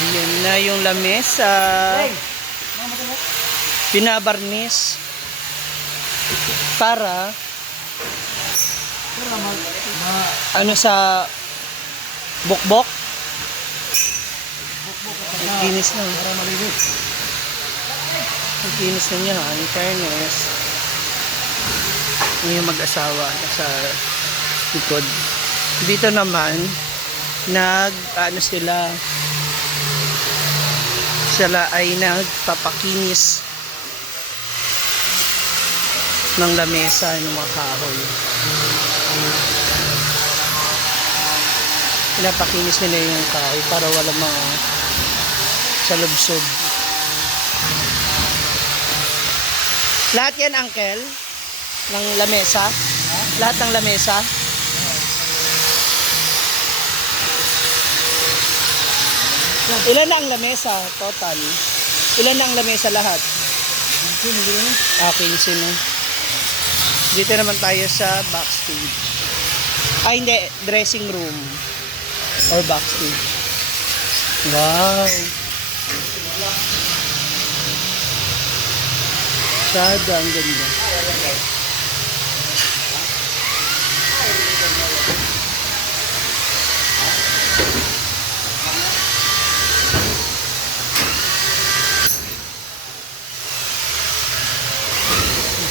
Ayan na yung lamesa. Pinabarnis. Para ano sa bukbok? Ang kinis na. Ang kinis na niya, in fairness. Yung mag-asawa sa likod. Dito naman, sila ay nagpapakinis ng lamesa ng mga kahoy. Pinapakinis nila yung kahoy para wala mga salubsob. Lahat yan, uncle? Ng lamesa? Lahat ng lamesa? Ilan na ang lamesa total? Ilan na ang lamesa lahat? 15 na. Dito naman tayo sa backstage. Ay hindi, dressing room or backstage. Wow. Sada, ang ganda.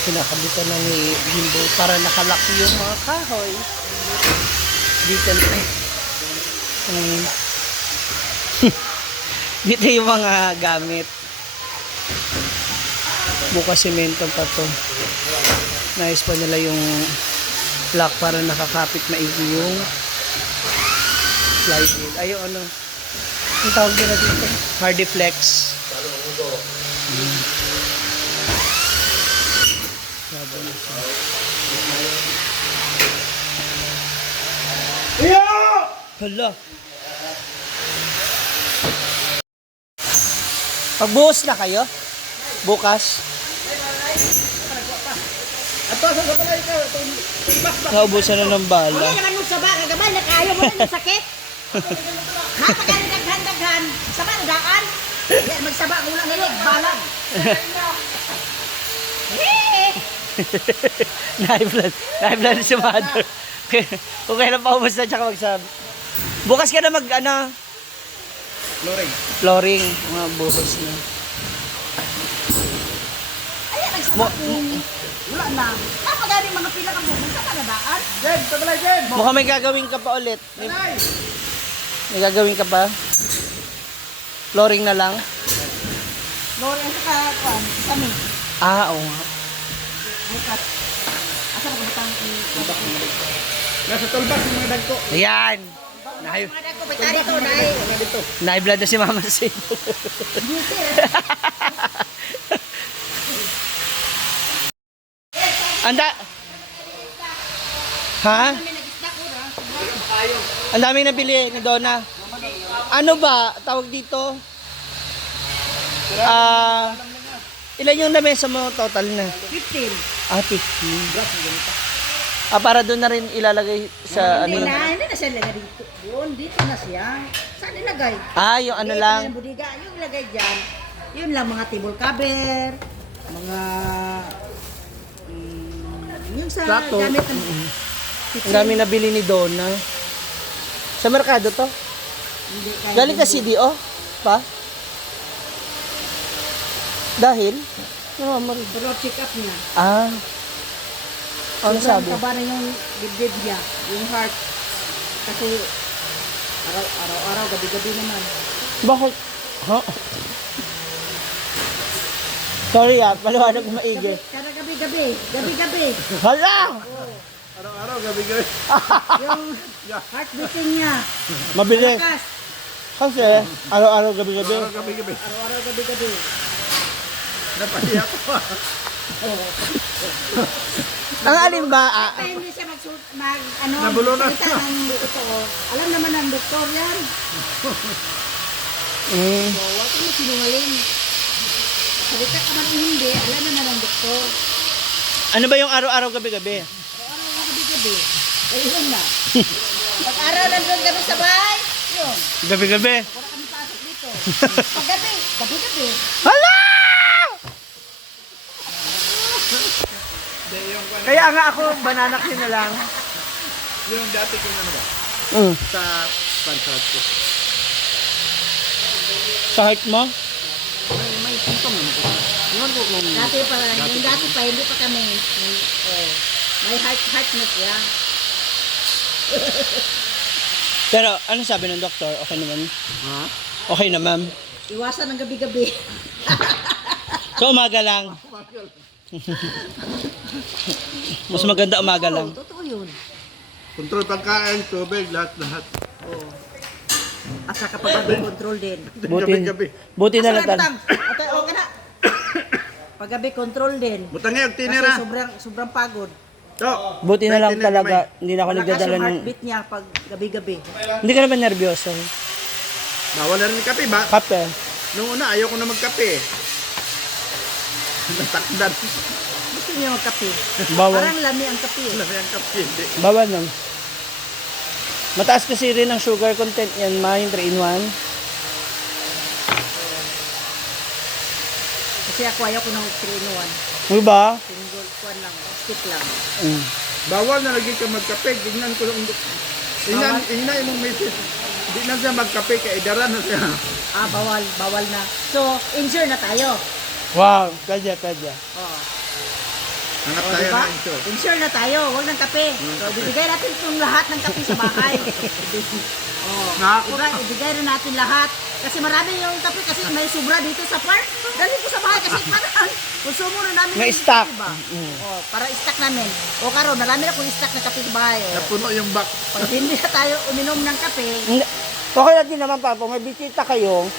Kinakabitan na ni Jimbo para nakalaki yung mga kahoy. Dito na dito yung mga gamit. Bukas semento pa to. Nais pa nila yung lock para nakakapit maigi yung slide wheel. Ay, yung ano, ang tawag nila dito? Hardy Flex. Hala. Pagbuhos na kayo? Bukas? Naubusan na ng bala. Hindi naman mo sa baka gabay na kayo mo na sakit. Napakadaghan-daghan. Sa bandaan. Magsaba ko lang nilig. Balag. Naiblan si mother. Kung kailan pa ubos na tsaka magsabi. Bukas ka na flooring. Mga buhos na. Ayan, nagsaba ko. Wala na. Napagaling mga pila ka buhos sa bandaan. Jen, tabalay Jen! Mukhang may gagawin ka pa ulit. May gagawin ka pa? Flooring na lang? Lori ang saka sa mi. Ah, oo nga. Bukas. Asa mo butang Nasa tulbas yung mga dagko. Ayan! mga dagko pitari to dai. Naiblad na si Mama sa Anda! Ha? Ang dami nabili ni Donna. Ano ba? Tawag dito? Ilan yung lamesa mo total na? 15. 15. Para doon na rin ilalagay sa Hindi ano? na siya lagay dito. Yun, dito na siya. Saan nilagay? Yung ano Dito lang. yung budiga, yung lagay dyan. Yun lang, mga table cover, mga yung sa Plato. gamit ng Ang dami nabili ni Donna. Sa merkado to? Hindi kaya Galing ka CDO? Pa? Dahil? Pero check up niya. Ano sabi? Taba na yung dibdib niya, yung heart. Kasi araw-araw, gabi-gabi naman. Bakit? Sorry paliwanag ko maigi. Kada gabi-gabi, gabi-gabi. Hala! Araw-araw, gabi-gabi. Yung heart beating niya. Mabili. Malakas. Kasi, araw-araw gabi-gabi. Gabi-gabi. Araw-araw, gabi-gabi. Napahiya ko pa. Ang alin ba? Kaya hindi siya Nabulunan. salita ng totoo. Alam naman ng doktor yan. So, wag mo sinungaling. Salita ka man hindi, alam naman ng doktor. Ano ba yung araw-araw gabi-gabi? Araw-araw, gabi-gabi. Ayun na. Pag-araw lang doon kami sa bahay, yun. Gabi-gabi. Wala kami pasok dito. Paggabi, gabi-gabi. Hala! Hindi, yung, Kaya nga ako, banana Q na lang. yung dati kung ano ba? Mm. Sa pansat ko. Sa height mo? May sintong ano ko. Iwan ko kung... Dati pa, hindi pa kami. May heart na siya. Pero, ano sabi ng doktor? Okay naman? Ha? Okay na, ma'am. Iwasan ng gabi-gabi. So, umaga lang. Mas maganda umaga lang. Totoo yun. Control pagkain, tubig, lahat-lahat. Oo. At saka paggabi, control din. Buti, Gabi-gabi. buti na lang. Ate, okay na. Paggabi, control din. Butang ngayog, Kasi tinira. sobrang pagod. To. Buti na lang talaga. Hindi na ako Malakas nagdadala yung ng... heartbeat niya pag gabi-gabi. Hindi ka naman nervyoso. Bawal na rin kape ba? Kape. Noong una, ayaw ko na magkape. Natakdan. Gusto niya magkape. Bawal. Parang lami ang kape. Lami ang kape, hindi. Bawal lang. Mataas kasi rin ang sugar content yan, ma, yung 3-in-1. Kasi ako ayaw ko ng 3-in-1. Ano ba? Single one lang, stick lang. Mm. Bawal na lagi ka magkape. Tignan ko yung... Ina yung message. Hindi na siya magkape, kaidaran na siya. Bawal na. So, insure na tayo. Wow, kaya. Oh. Hanap Oh, tayo diba? na ito. Insure na tayo, huwag ng kape. So, bibigay natin itong lahat ng kape sa bahay. Oh. Diba? Ibigay rin natin lahat. Kasi marami yung kape kasi may sobra dito sa park. Dalhin ko sa bahay kasi parang konsumo na namin. May ng stock. Diba? Oh, para stock namin. O karon, marami na kung stock na kape sa bahay. Oh. Napuno yung back. Pag hindi na tayo uminom ng kape, Hindi. Okay lang din naman, Papa. May bisita kayo.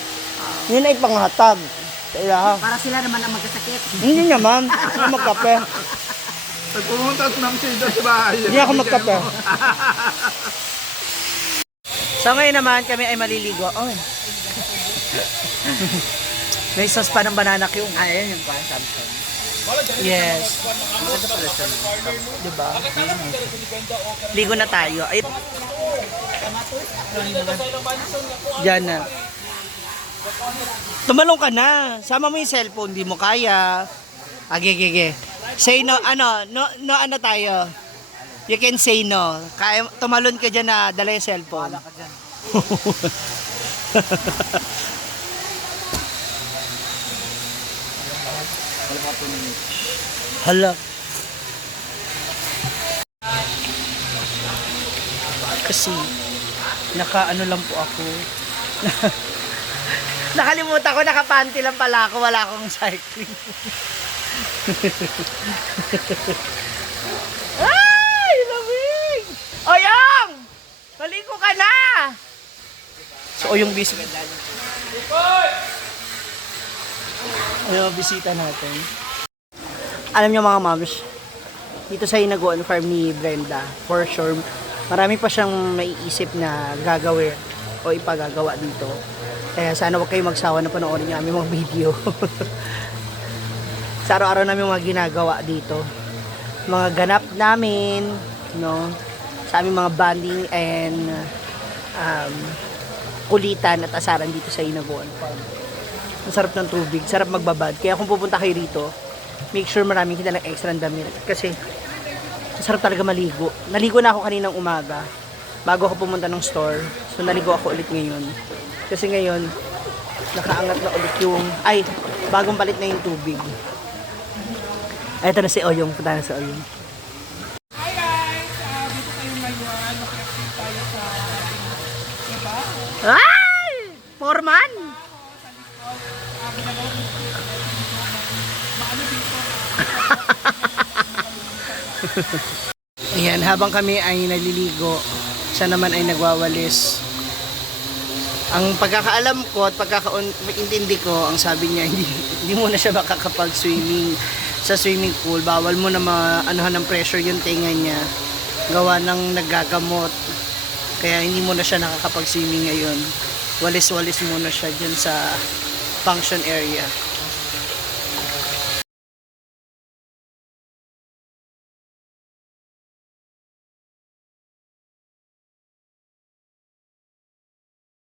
Yun ay panghatag. Sa ilaha. para sila naman ang magkasakit. Hindi naman. Ako magkape. Pag pumunta sa namsido sa bahay. Hindi ako magkape. So ngayon naman, kami ay maliligo. Oh. May sauce pa ng banana Q. Ayun yung parang Samsung. Yes. Diba? Ligo na tayo. Ay, Diyan na. Tumalong ka na. Sama mo yung cellphone. Di mo kaya. Gege. Say no, no ano tayo. You can say no. Kaya, tumalon ka dyan na dala yung cellphone. Wala ka dyan. Hala. Kasi, naka-ano lang po ako. Nakalimutan ko, nakapanty lang pala ako. Wala akong cycling. Ay, lamig! Oyong! Maligo ka na! So, Oyong bisita. Ano, bisita natin. Alam niyo mga moms, dito sa Hinaguan Farm ni Brenda, for sure, marami pa siyang maiisip na gagawin o ipagagawa dito. Kaya sana huwag kayong magsawa na panoorin niyo aming mga video. Sa araw-araw namin mga ginagawa dito. Mga ganap namin, no? Sa aming mga bonding and kulitan at asaran dito sa Hinaguan Farm. Ang sarap ng tubig, sarap magbabad. Kaya kung pupunta kayo rito, make sure maraming kita ng extra damit. Kasi, sarap talaga maligo. Naligo na ako kaninang umaga, bago ako pumunta ng store. So, naligo ako ulit ngayon. Kasi ngayon, nakaangat na ulit yung, bagong palit na yung tubig. Ay, ito na si Oyong. Punta na si Oyong. Hi guys! Dito kayo ngayon. Mag-active tayo sa diba? Ay! Foreman! Ayan, habang kami ay naliligo, siya naman ay nagwawalis. Ang pagkakaalam ko at pagkakaintindi ko, ang sabi niya, hindi mo na siya makakapag-swimming sa swimming pool. Bawal mo na maanuhan ng pressure yung tinga niya. Gawa ng naggagamot. Kaya hindi mo na siya nakakapag-swimming ngayon. Walis-walis muna siya dyan sa function area.